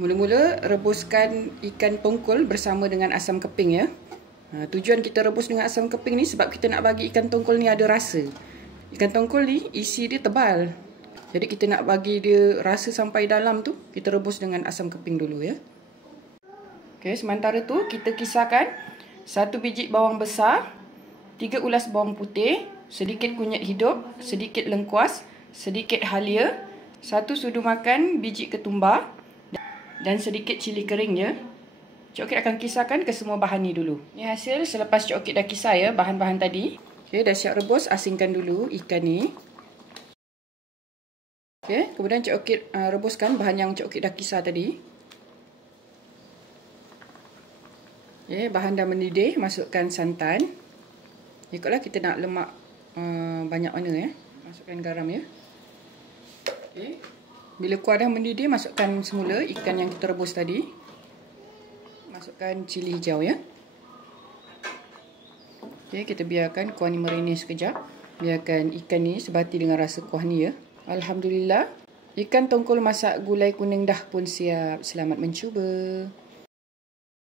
Mula-mula rebuskan ikan tongkol bersama dengan asam keping ya. Tujuan kita rebus dengan asam keping ni sebab kita nak bagi ikan tongkol ni ada rasa. Ikan tongkol ni isi dia tebal. Jadi kita nak bagi dia rasa sampai dalam tu, kita rebus dengan asam keping dulu ya. Okey, sementara tu kita kisarkan 1 biji bawang besar, 3 ulas bawang putih, sedikit kunyit hidup, sedikit lengkuas, sedikit halia, 1 sudu makan biji ketumbar dan sedikit cili kering ya. Cik Okit akan kisarkan ke semua bahan ni dulu. Ini hasil selepas Cik Okit dah kisar ya bahan-bahan tadi. Okey, dah siap rebus, asingkan dulu ikan ni. Okey, kemudian Cik Okit rebuskan bahan yang Cik Okit dah kisar tadi. Okey, bahan dah mendidih, masukkan santan. Ikutlah kita nak lemak banyak mana ya. Masukkan garam ya. Okey. Bila kuah dah mendidih, masukkan semula ikan yang kita rebus tadi. Masukkan cili hijau ya. Okey, kita biarkan kuah ni marinir sekejap. Biarkan ikan ni sebati dengan rasa kuah ni ya. Alhamdulillah, ikan tongkol masak gulai kuning dah pun siap. Selamat mencuba.